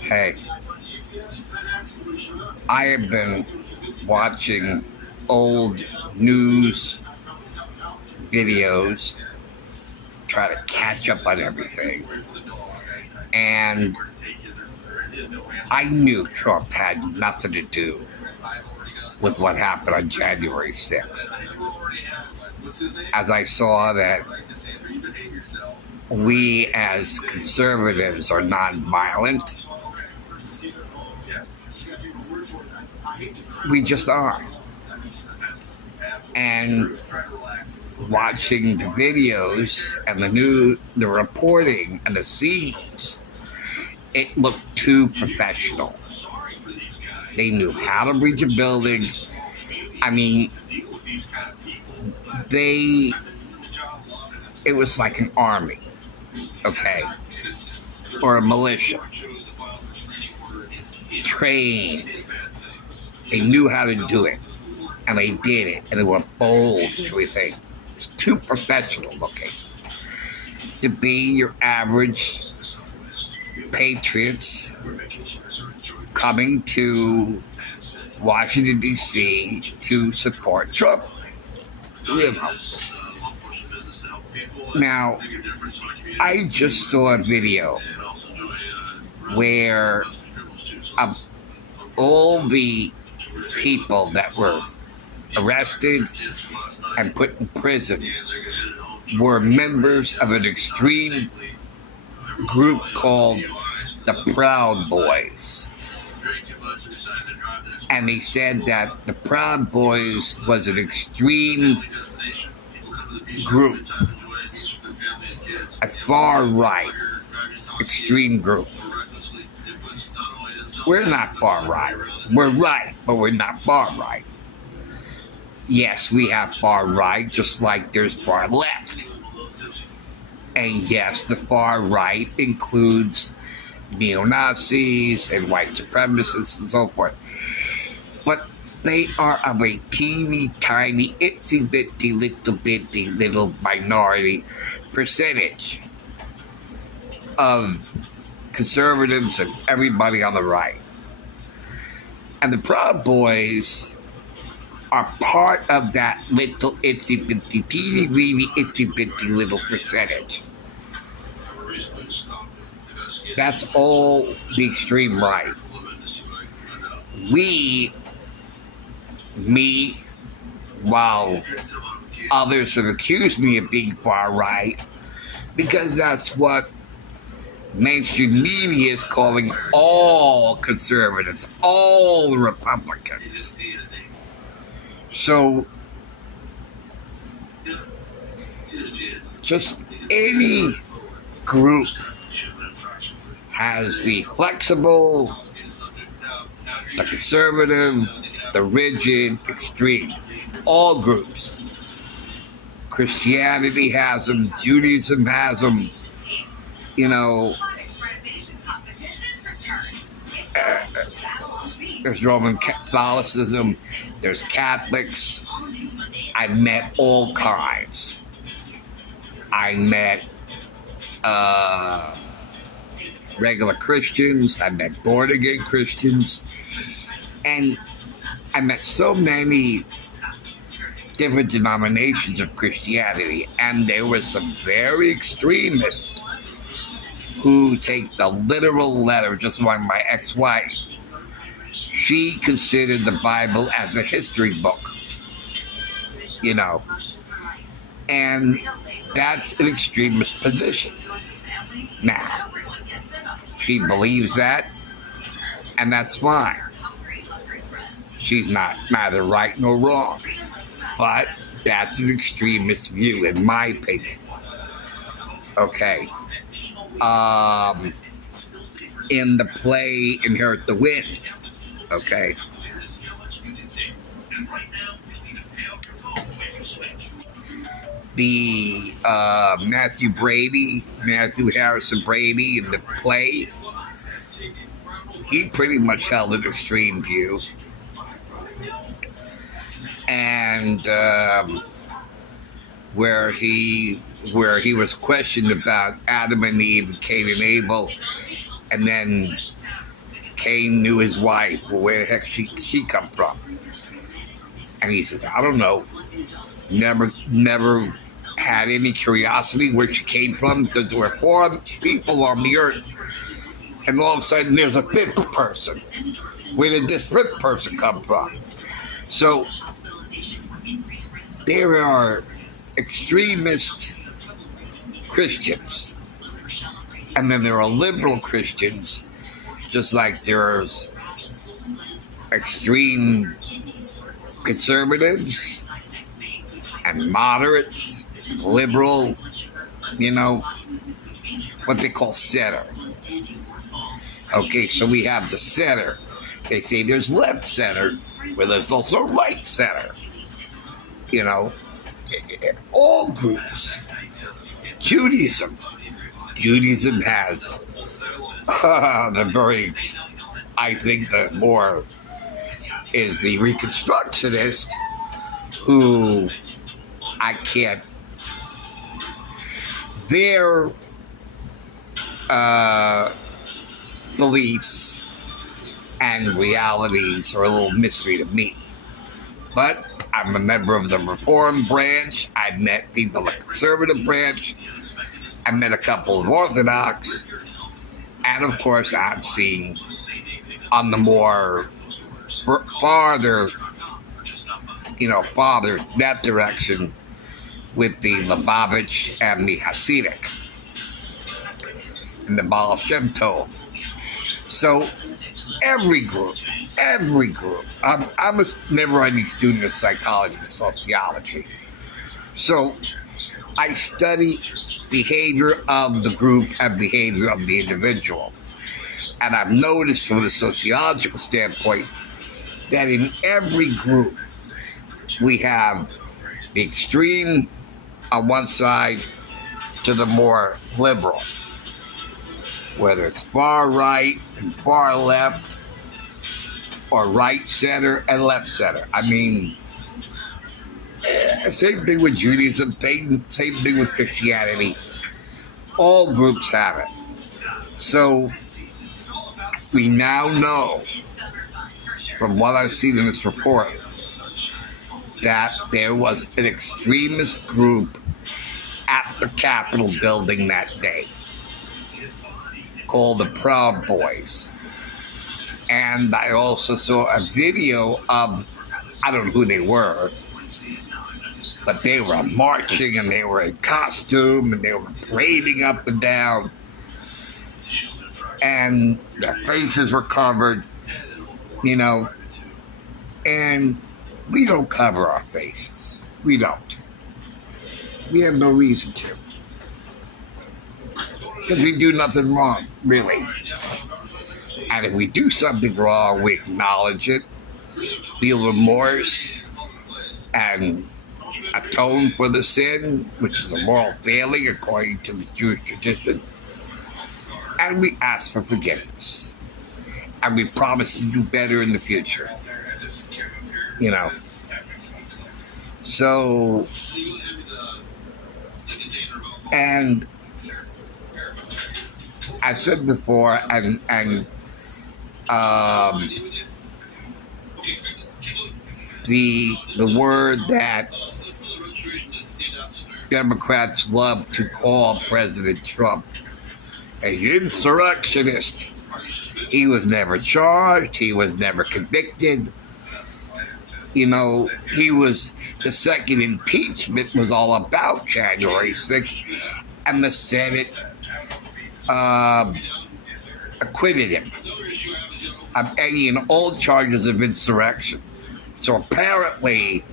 Hey, I have been watching old news videos, try to catch up on everything. And I knew Trump had nothing to do with what happened on January 6th. As I saw that we as conservatives are nonviolent, we just are. And watching the videos and the reporting and the scenes, it looked too professional. They knew how to reach a building. I mean, it was like an army, okay, or a militia, trained. They knew how to do it, and they did it, and they were bold and everything. It was too professional looking to be your average patriots coming to Washington, D.C. to support Trump. You know. Now, I just saw a video where all the people that were arrested and put in prison were members of an extreme group called the Proud Boys. And they said that the Proud Boys was an extreme group, a far right extreme group. We're not far right. We're right, but we're not far right. Yes, we have far right, just like there's far left. And yes, the far right includes neo-Nazis and white supremacists and so forth. But they are of a teeny tiny, itsy bitty, little minority percentage of conservatives and everybody on the right. And the Proud Boys are part of that little itsy bitty, teeny weeny, itsy bitty little percentage. That's all the extreme right. Me, while others have accused me of being far right, because that's what mainstream media is calling all conservatives, all Republicans. So, just any group has the flexible, the conservative, the rigid, extreme. All groups. Christianity has them, Judaism has them, there's Roman Catholicism, there's Catholics. I met all kinds. I met regular Christians, I met born-again Christians, and I met so many different denominations of Christianity, and there were some very extremists who take the literal letter, just like my ex-wife. She considered the Bible as a history book, and that's an extremist position. Now, she believes that, and that's fine. She's neither right nor wrong, but that's an extremist view, in my opinion. Okay. In the play Inherit the Wind, okay, the Matthew Harrison Brady in the play, he pretty much held an extreme view. And where he was questioned about Adam and Eve, Cain and Abel, And then Cain knew his wife. Well, where the heck she come from? And he says, I don't know. Never had any curiosity where she came from, because there were 4 people on the earth. And all of a sudden there's a 5th person. Where did this 5th person come from? So there are extremist Christians. And then there are liberal Christians, just like there's extreme conservatives and moderates, liberal, what they call center. Okay, so we have the center. They say there's left center, but there's also right center. All groups. Judaism has I think the more is the Reconstructionist, who I can't, their beliefs and realities are a little mystery to me. But I'm a member of the Reform branch. I've met people in the Conservative branch. I've met a couple of Orthodox. And of course, I've seen on the more farther that direction with the Lubavitch and the Hasidic and the Baal Shem Tov. So every group, I'm a never-ending student of psychology and sociology. So I study behavior of the group and behavior of the individual. And I've noticed from the sociological standpoint that in every group we have the extreme on one side to the more liberal, whether it's far right and far left, or right center and left center. I mean, same thing with Judaism, same thing with Christianity. All groups have it. So we now know, from what I've seen in this report, that there was an extremist group at the Capitol building that day called the Proud Boys. And I also saw a video of, I don't know who they were, but they were marching and they were in costume and they were parading up and down. And their faces were covered, and we don't cover our faces. We don't. We have no reason to. Because we do nothing wrong, really. And if we do something wrong, we acknowledge it, feel remorse, and atone for the sin, which is a moral failing according to the Jewish tradition. And we ask for forgiveness. And we promise to do better in the future. So, and I've said before, and the word that Democrats love to call President Trump is insurrectionist. He was never charged. He was never convicted. He was, the second impeachment was all about January 6th, and the Senate acquitted him of any and all charges of insurrection. So apparently,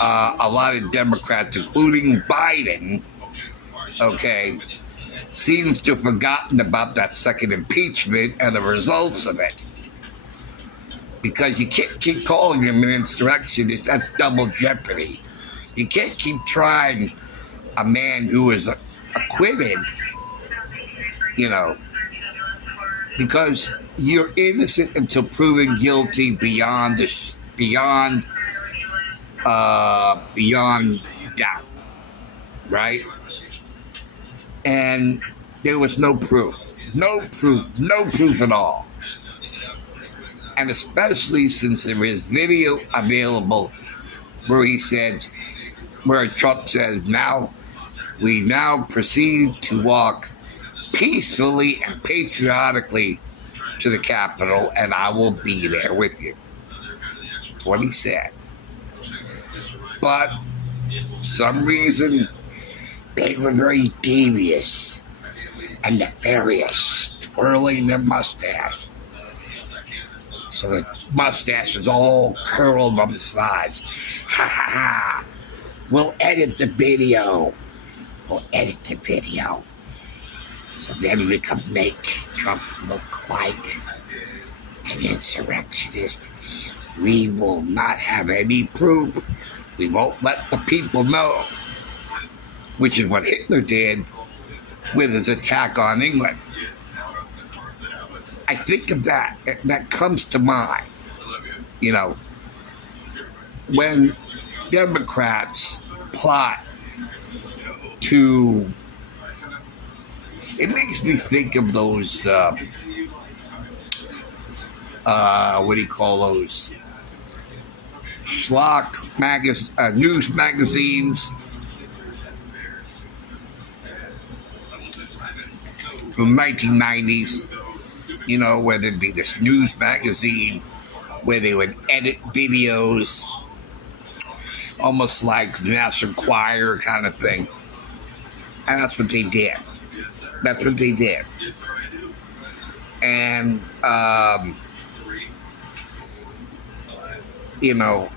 a lot of Democrats, including Biden, seems to have forgotten about that second impeachment and the results of it. Because you can't keep calling him an insurrection. That's double jeopardy. You can't keep trying a man who is acquitted, because you're innocent until proven guilty beyond doubt, right? And there was no proof. No proof at all. And especially since there is video available where Trump says, we now proceed to walk peacefully and patriotically to the Capitol, and I will be there with you. That's what he said. But for some reason, they were very devious and nefarious, twirling their mustache. So the mustache is all curled on the sides. Ha ha ha. We'll edit the video. So then we can make Trump look like an insurrectionist. We will not have any proof. We won't let the people know. Which is what Hitler did with his attack on England. I think of that. That comes to mind. You know, when Democrats plot to... It makes me think of those, what do you call those? Schlock news magazines from 1990s, you know, where there'd be this news magazine where they would edit videos, almost like the National Choir kind of thing. And that's what they did. And, you know,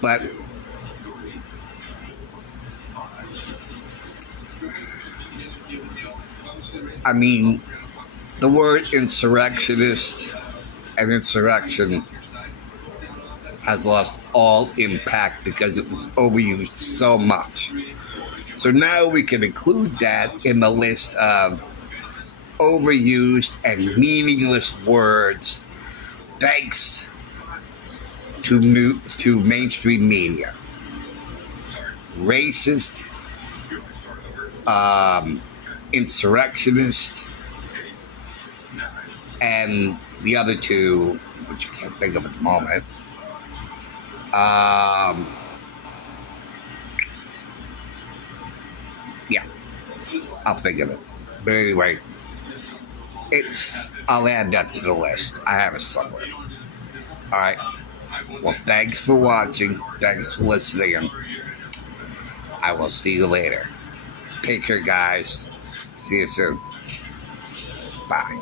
but I mean, the word insurrectionist and insurrection has lost all impact because it was overused so much. So now we can include that in the list of overused and meaningless words thanks to mainstream media. Racist, insurrectionist, and the other two, which I can't think of at the moment. Yeah, I'll think of it. But anyway, I'll add that to the list. I have it somewhere. All right. Well, thanks for watching. Thanks for listening. I will see you later. Take care, guys. See you soon. Bye.